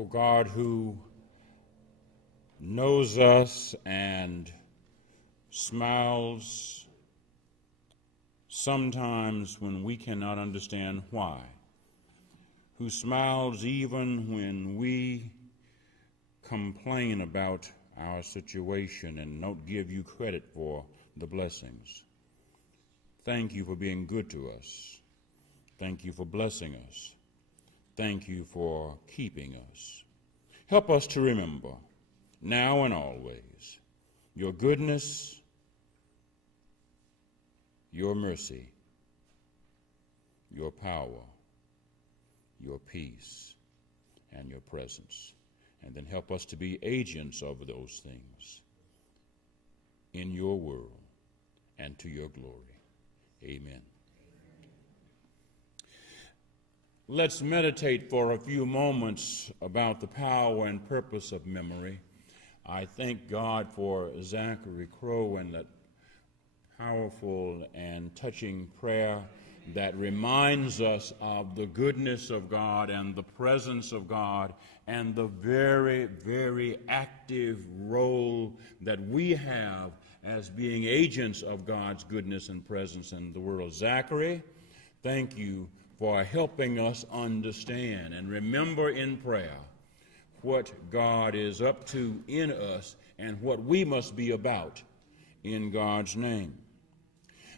O God, who knows us and smiles sometimes when we cannot understand why, who smiles even when we complain about our situation and don't give you credit for the blessings. Thank you for being good to us. Thank you for blessing us. Thank you for keeping us. Help us to remember, now and always, your goodness, your mercy, your power, your peace, and your presence. And then help us to be agents of those things in your world and to your glory. Amen. Let's meditate for a few moments about the power and purpose of memory. I thank God for Zachary Crowe and that powerful and touching prayer that reminds us of the goodness of God and the presence of God and the very, very active role that we have as being agents of God's goodness and presence in the world. Zachary, thank you for helping us understand and remember in prayer what God is up to in us and what we must be about in God's name.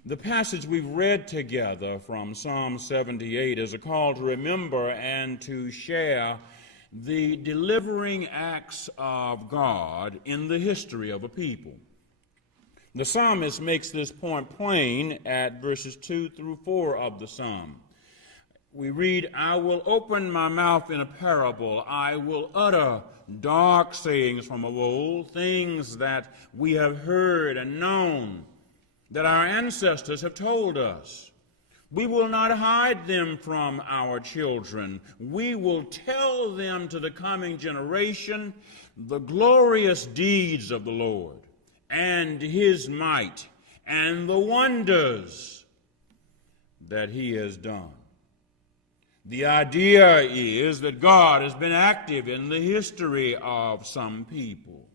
The passage we've read together from Psalm 78 is a call to remember and to share the delivering acts of God in the history of a people. The psalmist makes this point plain at verses 2 through 4 of the psalm. We read, I will open my mouth in a parable. I will utter dark sayings from of old, things that we have heard and known, that our ancestors have told us. We will not hide them from our children. We will tell them to the coming generation the glorious deeds of the Lord and his might and the wonders that he has done. The idea is that God has been active in the history of some people.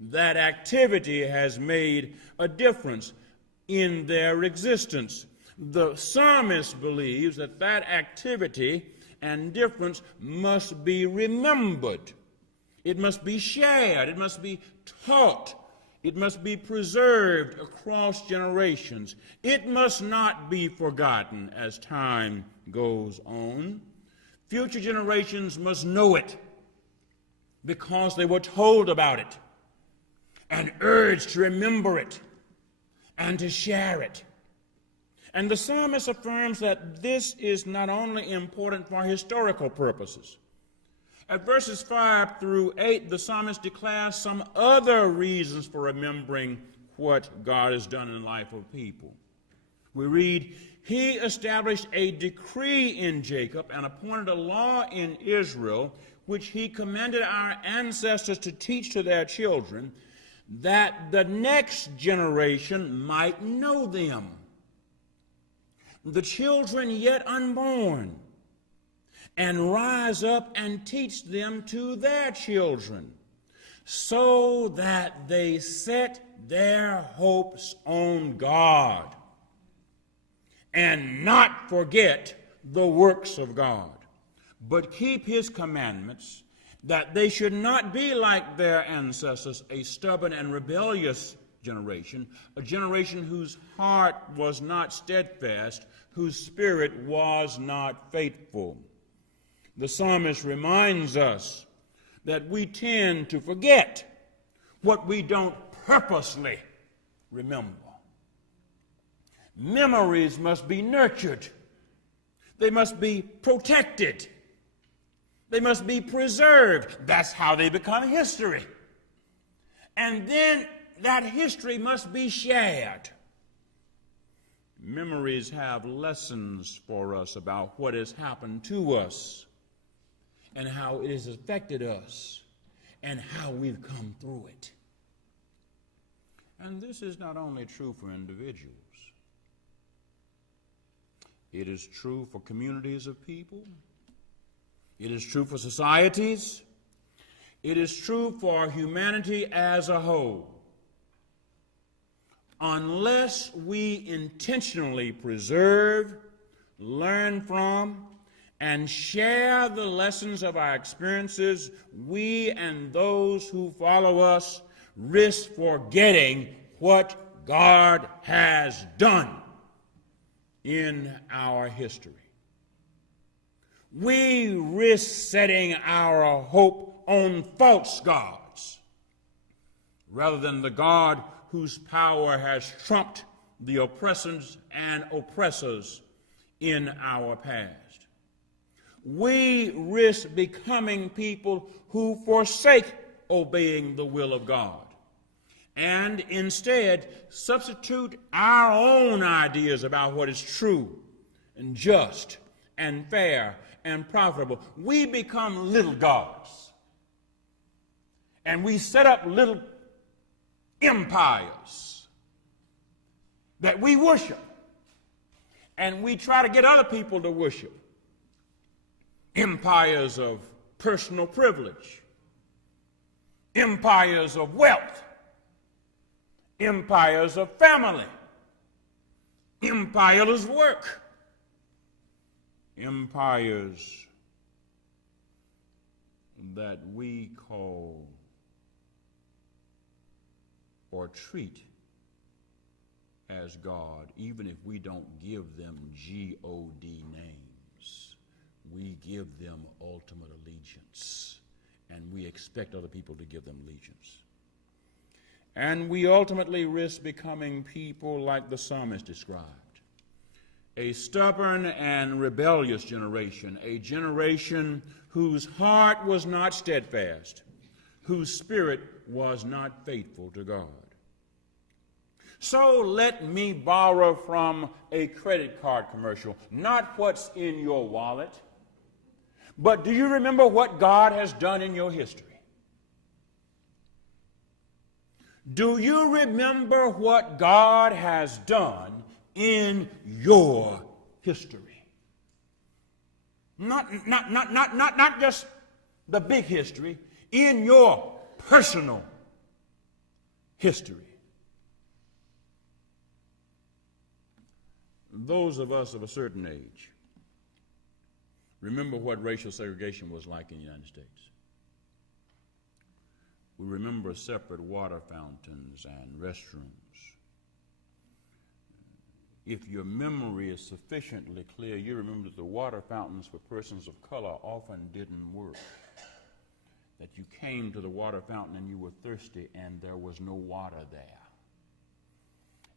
That activity has made a difference in their existence. The psalmist believes that that activity and difference must be remembered. It must be shared. It must be taught. It must be preserved across generations. It must not be forgotten as time goes on. Future generations must know it because they were told about it and urged to remember it and to share it. And the psalmist affirms that this is not only important for historical purposes. At verses 5 through 8, the psalmist declares some other reasons for remembering what God has done in the life of people. We read, he established a decree in Jacob and appointed a law in Israel, which he commanded our ancestors to teach to their children, that the next generation might know them. The children yet unborn, and rise up and teach them to their children, so that they set their hopes on God and not forget the works of God, but keep his commandments, that they should not be like their ancestors, a stubborn and rebellious generation, a generation whose heart was not steadfast, whose spirit was not faithful. The psalmist reminds us that we tend to forget what we don't purposely remember. Memories must be nurtured. They must be protected. They must be preserved. That's how they become history. And then that history must be shared. Memories have lessons for us about what has happened to us and how it has affected us and how we've come through it. And this is not only true for individuals. It is true for communities of people. It is true for societies. It is true for humanity as a whole. Unless we intentionally preserve, learn from, and share the lessons of our experiences, we and those who follow us risk forgetting what God has done in our history. We risk setting our hope on false gods rather than the God whose power has trumped the oppressors and oppressors in our past. We risk becoming people who forsake obeying the will of God and instead substitute our own ideas about what is true and just and fair and profitable. We become little gods, and we set up little empires that we worship, and we try to get other people to worship. Empires of personal privilege, empires of wealth, empires of family, empires of work, empires that we call or treat as God, even if we don't give them G-O-D names. We give them ultimate allegiance, and we expect other people to give them allegiance. And we ultimately risk becoming people like the psalmist described, a stubborn and rebellious generation, a generation whose heart was not steadfast, whose spirit was not faithful to God. So let me borrow from a credit card commercial, not what's in your wallet, but do you remember what God has done in your history? Do you remember what God has done in your history? Not just the big history, in your personal history. Those of us of a certain age remember what racial segregation was like in the United States. We remember separate water fountains and restrooms. If your memory is sufficiently clear, you remember that the water fountains for persons of color often didn't work. That you came to the water fountain and you were thirsty and there was no water there.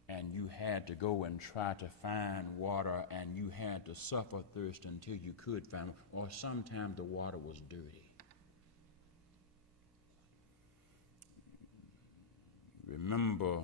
And you had to go and try to find water, and you had to suffer thirst until you could find it, or sometimes the water was dirty. Remember,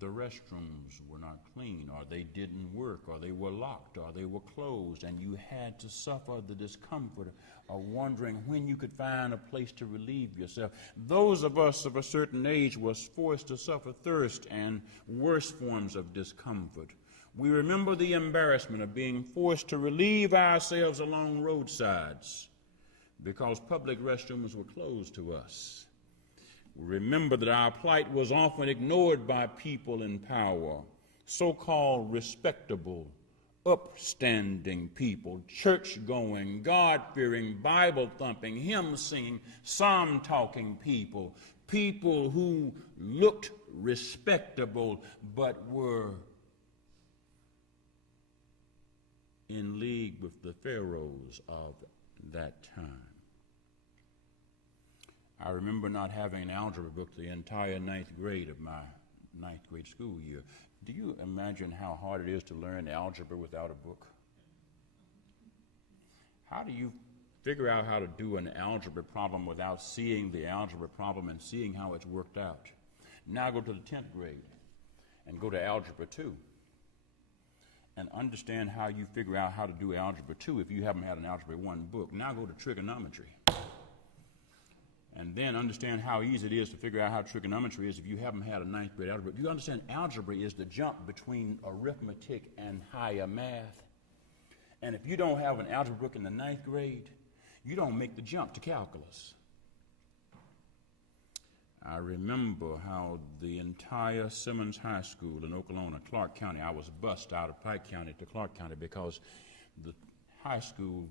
the restrooms were not clean, or they didn't work, or they were locked, or they were closed, and you had to suffer the discomfort of wondering when you could find a place to relieve yourself. Those of us of a certain age was forced to suffer thirst and worse forms of discomfort. We remember the embarrassment of being forced to relieve ourselves along roadsides because public restrooms were closed to us. Remember that our plight was often ignored by people in power, so-called respectable, upstanding people, church-going, God-fearing, Bible-thumping, hymn-singing, psalm-talking people, people who looked respectable but were in league with the pharaohs of that time. I remember not having an algebra book the entire ninth grade of my ninth grade school year. Do you imagine how hard it is to learn algebra without a book? How do you figure out how to do an algebra problem without seeing the algebra problem and seeing how it's worked out? Now go to the 10th grade and go to Algebra 2 and understand how you figure out how to do Algebra 2 if you haven't had an Algebra 1 book. Now go to trigonometry. And then understand how easy it is to figure out how trigonometry is if you haven't had a ninth grade algebra. Do you understand algebra is the jump between arithmetic and higher math? And if you don't have an algebra book in the ninth grade, you don't make the jump to calculus. remember how the entire Simmons High School in Oklahoma, Clark County, I was bused out of Pike County to Clark County because the high school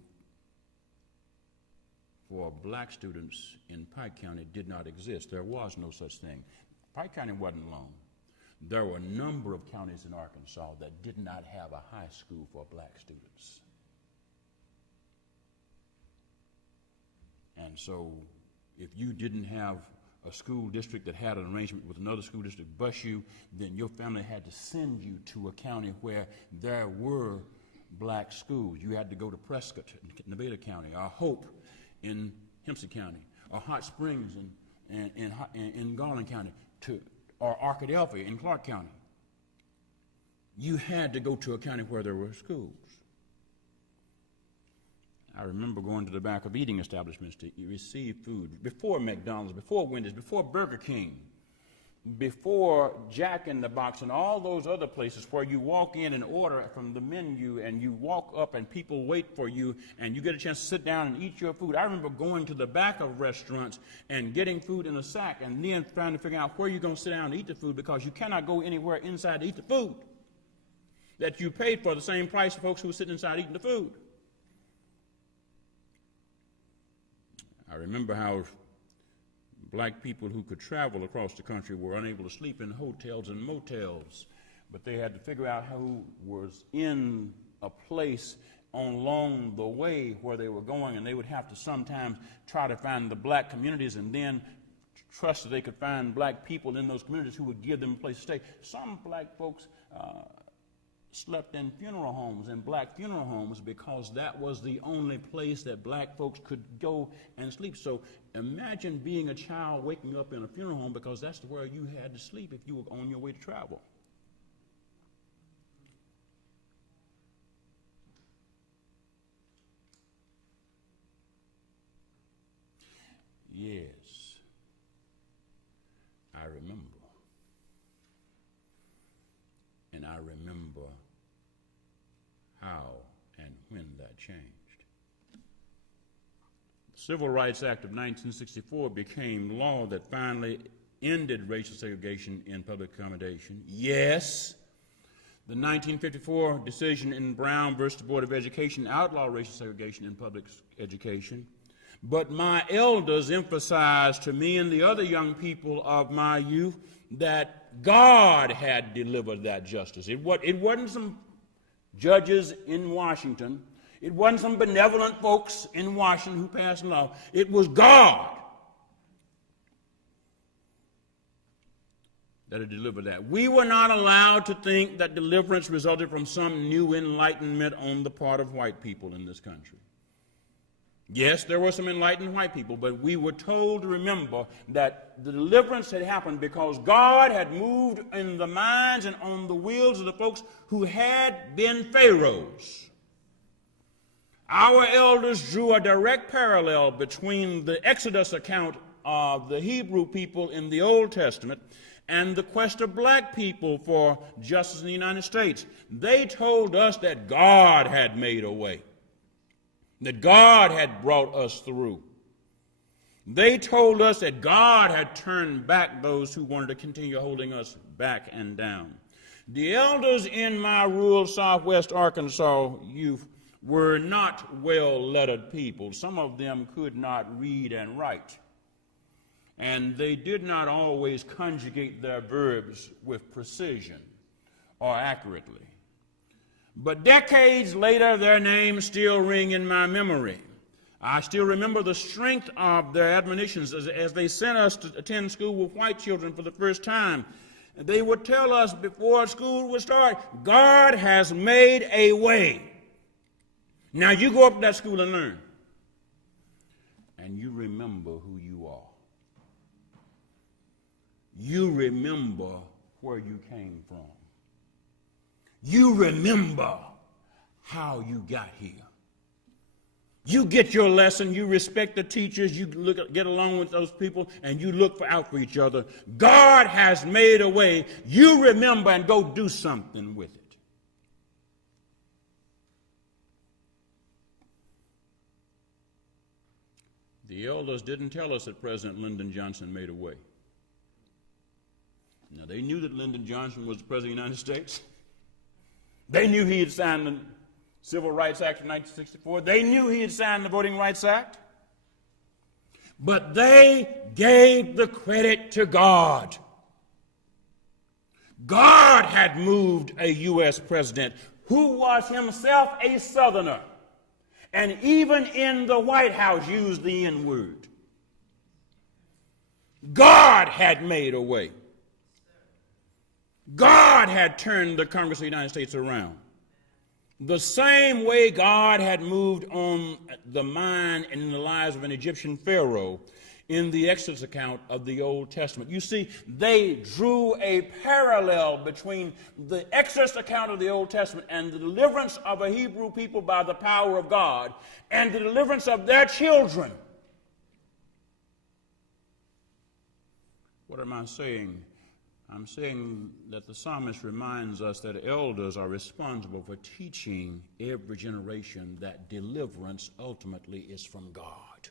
for black students in Pike County did not exist. There was no such thing. Pike County wasn't alone. There were a number of counties in Arkansas that did not have a high school for black students. And so if you didn't have a school district that had an arrangement with another school district to bus you, then your family had to send you to a county where there were black schools. You had to go to Prescott in Nevada County, or Hope in Hempstead County, or Hot Springs in Garland County, or Arkadelphia in Clark County. You had to go to a county where there were schools. I remember going to the back of eating establishments to receive food before McDonald's, before Wendy's, before Burger King, before Jack in the Box, and all those other places where you walk in and order from the menu and you walk up and people wait for you and you get a chance to sit down and eat your food. I remember going to the back of restaurants and getting food in a sack and then trying to figure out where you're going to sit down and eat the food, because you cannot go anywhere inside to eat the food that you paid for the same price of folks who were sitting inside eating the food. I remember how black people who could travel across the country were unable to sleep in hotels and motels, but they had to figure out who was in a place along the way where they were going, and they would have to sometimes try to find the black communities and then trust that they could find black people in those communities who would give them a place to stay. Some black folks slept in funeral homes, in black funeral homes, because that was the only place that black folks could go and sleep. So imagine being a child waking up in a funeral home, because that's where you had to sleep if you were on your way to travel. Yes, I remember. And I remember how and when that changed. The Civil Rights Act of 1964 became law that finally ended racial segregation in public accommodation. Yes, the 1954 decision in Brown versus the Board of Education outlawed racial segregation in public education. But my elders emphasized to me and the other young people of my youth that God had delivered that justice. It wasn't some judges in Washington. It wasn't some benevolent folks in Washington who passed the law. It was God that had delivered that. We were not allowed to think that deliverance resulted from some new enlightenment on the part of white people in this country. Yes, there were some enlightened white people, but we were told to remember that the deliverance had happened because God had moved in the minds and on the wills of the folks who had been pharaohs. Our elders drew a direct parallel between the Exodus account of the Hebrew people in the Old Testament and the quest of black people for justice in the United States. They told us that God had made a way, that God had brought us through. They told us that God had turned back those who wanted to continue holding us back and down. The elders in my rural southwest Arkansas youth were not well-lettered people. Some of them could not read and write, and they did not always conjugate their verbs with precision or accurately. But decades later, their names still ring in my memory. I still remember the strength of their admonitions as they sent us to attend school with white children for the first time. They would tell us before school would start, God has made a way. Now you go up to that school and learn. And you remember who you are. You remember where you came from. You remember how you got here. You get your lesson, you respect the teachers, you get along with those people, and you look out for each other. God has made a way. You remember and go do something with it. The elders didn't tell us that President Lyndon Johnson made a way. Now, they knew that Lyndon Johnson was the President of the United States. They knew he had signed the Civil Rights Act of 1964. They knew he had signed the Voting Rights Act. But they gave the credit to God. God had moved a U.S. president who was himself a Southerner, and even in the White House used the N-word. God had made a way. God had turned the Congress of the United States around. The same way God had moved on the mind and in the lives of an Egyptian pharaoh in the Exodus account of the Old Testament. You see, they drew a parallel between the Exodus account of the Old Testament and the deliverance of a Hebrew people by the power of God and the deliverance of their children. What am I saying? I'm saying that the psalmist reminds us that elders are responsible for teaching every generation that deliverance ultimately is from God.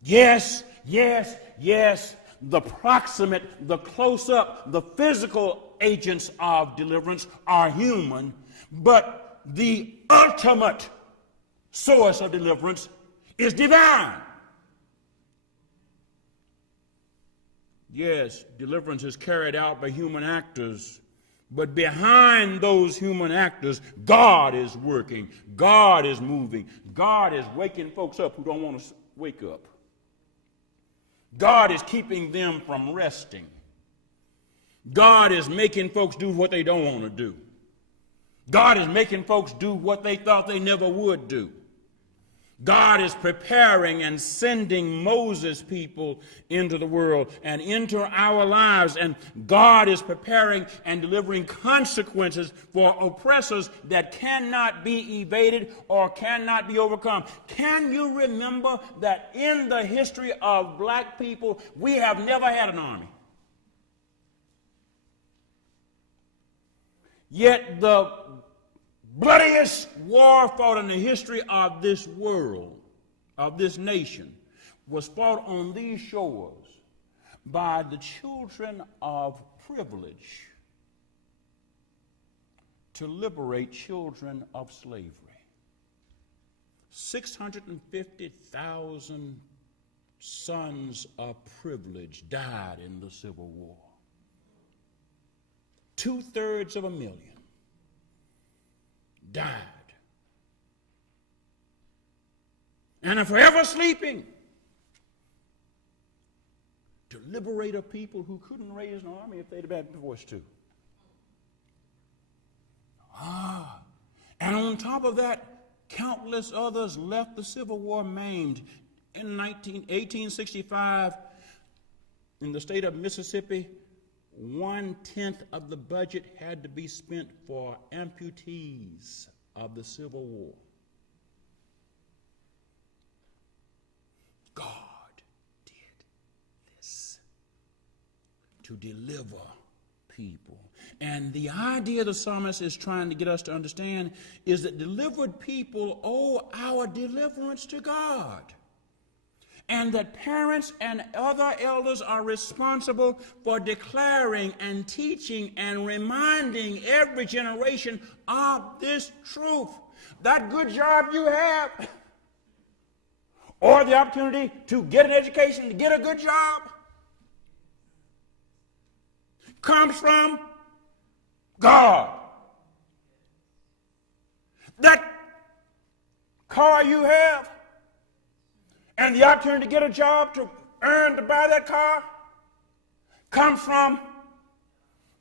Yes, yes, yes, the proximate, the close-up, the physical agents of deliverance are human, but the ultimate source of deliverance is divine. Yes, deliverance is carried out by human actors, but behind those human actors, God is working, God is moving, God is waking folks up who don't want to wake up. God is keeping them from resting. God is making folks do what they don't want to do. God is making folks do what they thought they never would do. God is preparing and sending Moses' people into the world and into our lives, and God is preparing and delivering consequences for oppressors that cannot be evaded or cannot be overcome. Can you remember that in the history of black people, we have never had an army? Yet the bloodiest war fought in the history of this world, of this nation, was fought on these shores by the children of privilege to liberate children of slavery. 650,000 sons of privilege died in the Civil War. 2/3 died and are forever sleeping to liberate a people who couldn't raise an army if they'd have had the voice to. And on top of that, countless others left the Civil War maimed. In 1865, in the state of Mississippi, 1/10 of the budget had to be spent for amputees of the Civil War. God did this to deliver people. And the idea the psalmist is trying to get us to understand is that delivered people owe our deliverance to God. And that parents and other elders are responsible for declaring and teaching and reminding every generation of this truth. That good job you have, or the opportunity to get an education, to get a good job, comes from God. That car you have, and the opportunity to get a job to earn to buy that car comes from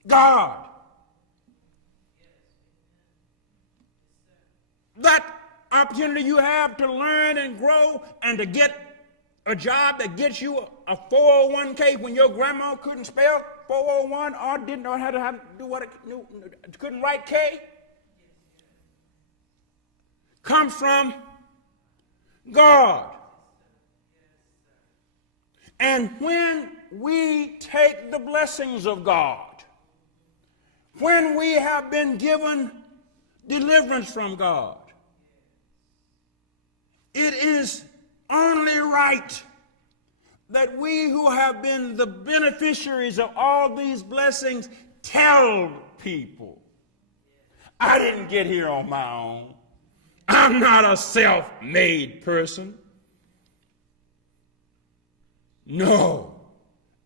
God. That opportunity you have to learn and grow and to get a job that gets you a 401k when your grandma couldn't spell 401 or didn't know how to do what it knew, couldn't write K, comes from God. And when we take the blessings of God, when we have been given deliverance from God, it is only right that we who have been the beneficiaries of all these blessings tell people, I didn't get here on my own. I'm not a self-made person. No.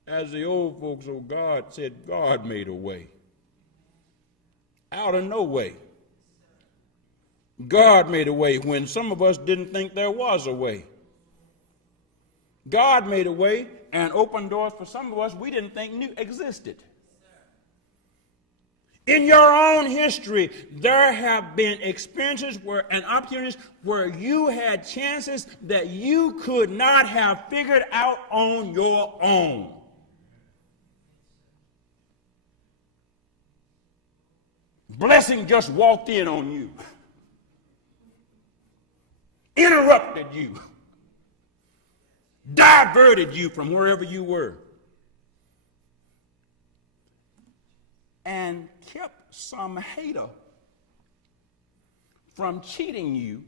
As the old folks of God said, God made a way. Out of no way. God made a way when some of us didn't think there was a way. God made a way and opened doors for some of us we didn't think existed. In your own history, there have been experiences and opportunities where you had chances that you could not have figured out on your own. Blessing just walked in on you, interrupted you, diverted you from wherever you were, and kept some hater from cheating you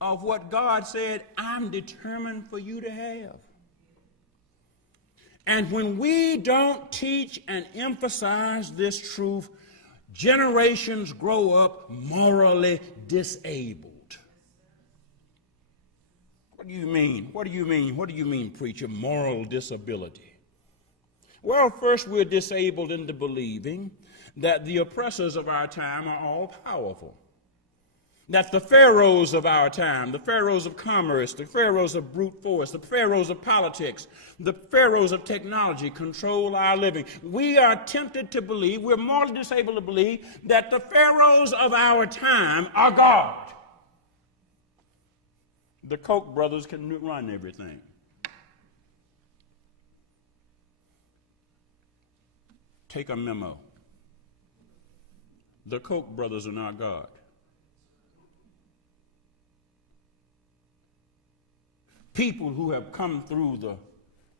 of what God said, I'm determined for you to have. And when we don't teach and emphasize this truth, generations grow up morally disabled. What do you mean? What do you mean? What do you mean, preacher, moral disability? Well, first, we're disabled into believing that the oppressors of our time are all powerful. That the pharaohs of our time, the pharaohs of commerce, the pharaohs of brute force, the pharaohs of politics, the pharaohs of technology control our living. We are tempted to believe, we're morally disabled to believe, that the pharaohs of our time are God. The Koch brothers can run everything. Take a memo. The Koch brothers are not God. People who have come through the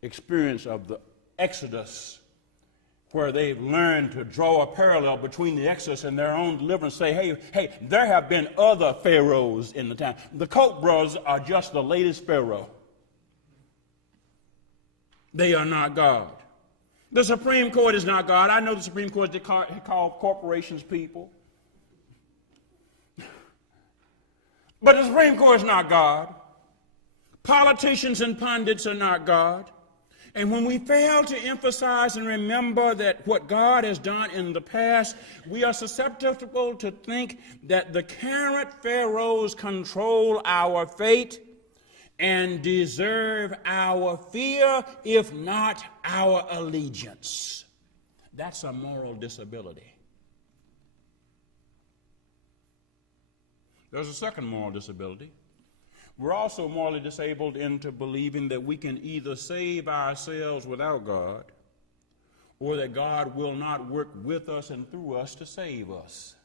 experience of the Exodus, where they've learned to draw a parallel between the Exodus and their own deliverance, say, hey, there have been other pharaohs in the time. The Koch brothers are just the latest pharaoh. They are not God. The Supreme Court is not God. I know the Supreme Court, they call corporations people. But the Supreme Court is not God. Politicians and pundits are not God. And when we fail to emphasize and remember that what God has done in the past, we are susceptible to think that the current pharaohs control our fate and deserve our fear, if not our allegiance. That's a moral disability. There's a second moral disability. We're also morally disabled into believing that we can either save ourselves without God, or that God will not work with us and through us to save us,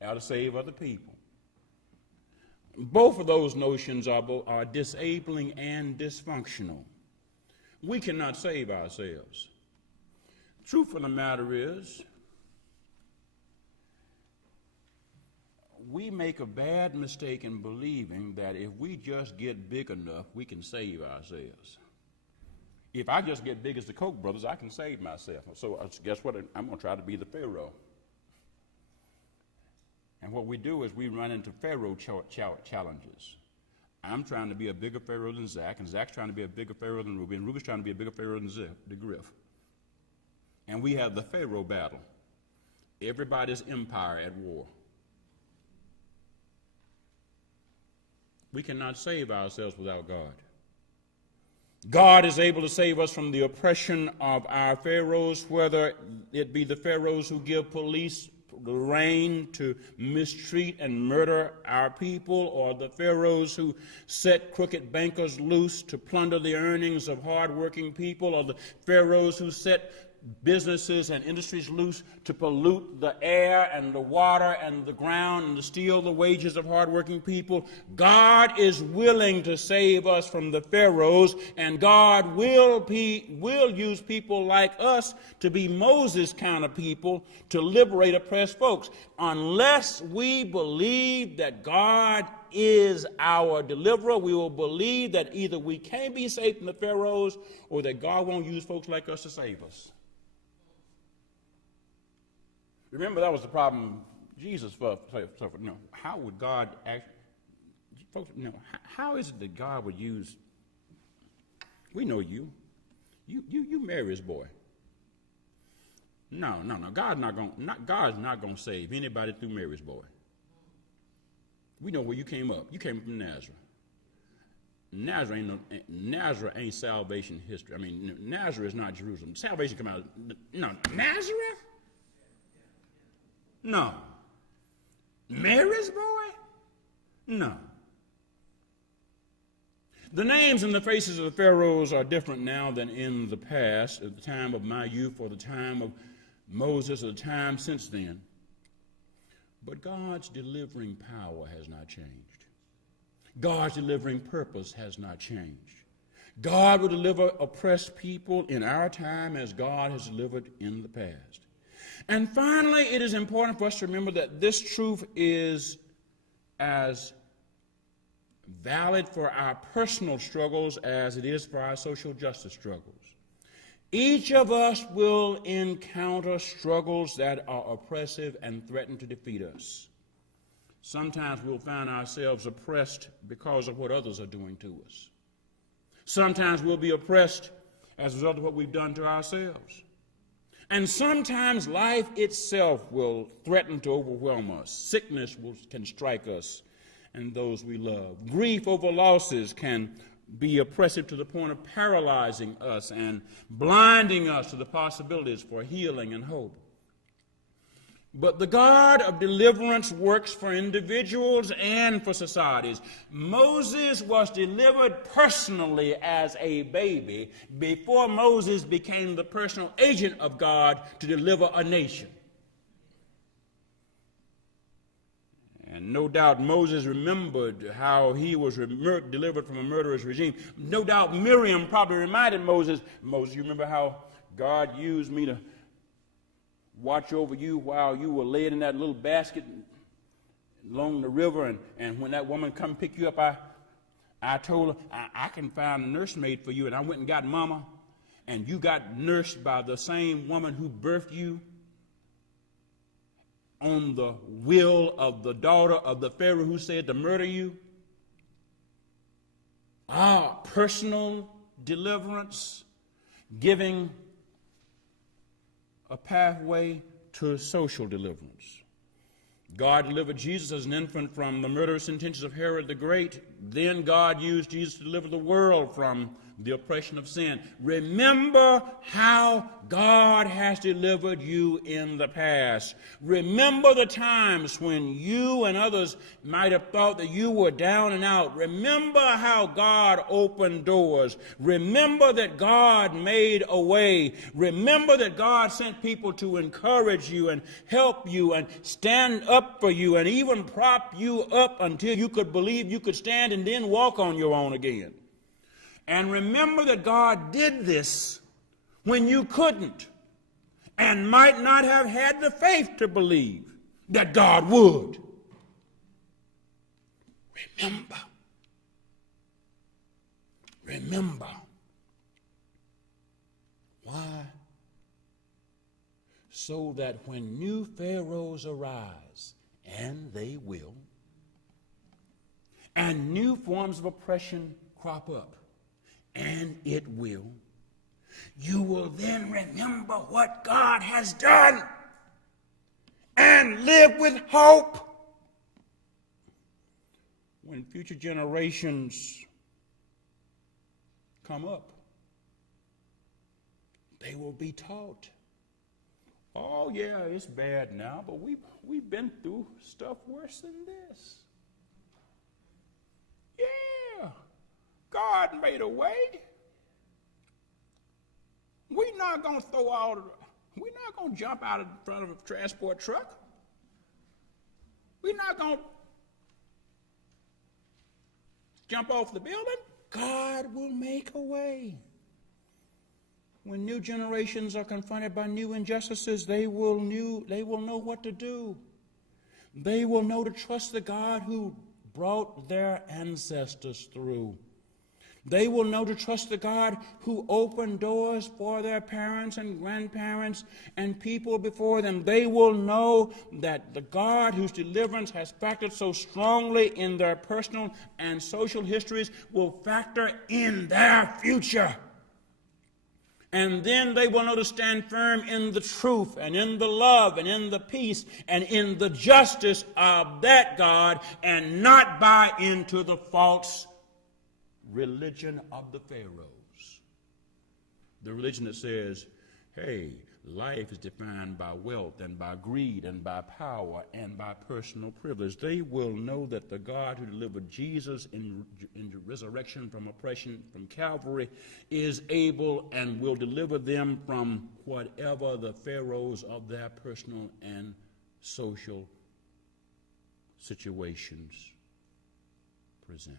or to save other people. Both of those notions are disabling and dysfunctional. We cannot save ourselves. Truth of the matter is, we make a bad mistake in believing that if we just get big enough, we can save ourselves. If I just get big as the Koch brothers, I can save myself. So guess what? I'm going to try to be the Pharaoh. And what we do is we run into Pharaoh challenges. I'm trying to be a bigger Pharaoh than Zach, and Zach's trying to be a bigger Pharaoh than Ruby, and Ruby's trying to be a bigger Pharaoh than the Griff. And we have the Pharaoh battle. Everybody's empire at war. We cannot save ourselves without God. God is able to save us from the oppression of our pharaohs, whether it be the pharaohs who give police the reign to mistreat and murder our people, or the pharaohs who set crooked bankers loose to plunder the earnings of hardworking people, or the pharaohs who set businesses and industries loose to pollute the air and the water and the ground and to steal the wages of hardworking people. God is willing to save us from the pharaohs, and God will use people like us to be Moses kind of people to liberate oppressed folks, unless we believe that God is our deliverer, we will believe that either we can't be saved from the Pharaohs or that God won't use folks like us to save us. Remember, that was the problem Jesus suffered. No, how would God actually, folks, no, how is it that God would use, we know you Mary's boy. No, God's not going to save anybody through Mary's boy. We know where you came up. You came from Nazareth. Nazareth ain't salvation history. I mean, Nazareth is not Jerusalem. Salvation come out. No, Nazareth? No. Mary's boy? No. The names and the faces of the pharaohs are different now than in the past, at the time of my youth or the time of Moses or the time since then. But God's delivering power has not changed. God's delivering purpose has not changed. God will deliver oppressed people in our time as God has delivered in the past. And finally, it is important for us to remember that this truth is as valid for our personal struggles as it is for our social justice struggles. Each of us will encounter struggles that are oppressive and threaten to defeat us. Sometimes we'll find ourselves oppressed because of what others are doing to us. Sometimes we'll be oppressed as a result of what we've done to ourselves. And sometimes life itself will threaten to overwhelm us. Sickness can strike us and those we love. Grief over losses can be oppressive to the point of paralyzing us and blinding us to the possibilities for healing and hope. But the God of deliverance works for individuals and for societies. Moses was delivered personally as a baby before Moses became the personal agent of God to deliver a nation. And no doubt Moses remembered how he was delivered from a murderous regime. No doubt Miriam probably reminded Moses, you remember how God used me to watch over you while you were laid in that little basket along the river, and when that woman come pick you up, I told her, I can find a nursemaid for you, and I went and got mama, and you got nursed by the same woman who birthed you on the will of the daughter of the Pharaoh who said to murder you. Our personal deliverance, giving a pathway to social deliverance. God delivered Jesus as an infant from the murderous intentions of Herod the Great. Then God used Jesus to deliver the world from the oppression of sin. Remember how God has delivered you in the past. Remember the times when you and others might have thought that you were down and out. Remember how God opened doors. Remember that God made a way. Remember that God sent people to encourage you and help you and stand up for you and even prop you up until you could believe you could stand and then walk on your own again. And remember that God did this when you couldn't and might not have had the faith to believe that God would. Remember. Why? So that when new pharaohs arise, and they will, and new forms of oppression crop up, and it will, you will then remember what God has done and live with hope. When future generations come up, they will be taught, oh yeah, it's bad now, but we've been through stuff worse than this. Yeah. God made a way. We're not going to jump out in front of a transport truck. We're not going to jump off the building. God will make a way. When new generations are confronted by new injustices, they will know what to do. They will know to trust the God who brought their ancestors through. They will know to trust the God who opened doors for their parents and grandparents and people before them. They will know that the God whose deliverance has factored so strongly in their personal and social histories will factor in their future. And then they will know to stand firm in the truth and in the love and in the peace and in the justice of that God, and not buy into the false religion of the Pharaohs. The religion that says, hey, life is defined by wealth and by greed and by power and by personal privilege. They will know that the God who delivered Jesus in resurrection from oppression from Calvary is able and will deliver them from whatever the Pharaohs of their personal and social situations present.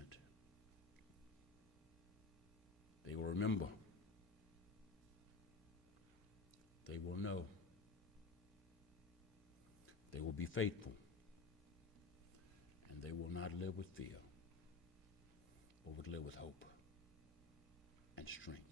They will remember. They will know. They will be faithful. And they will not live with fear, but would live with hope and strength.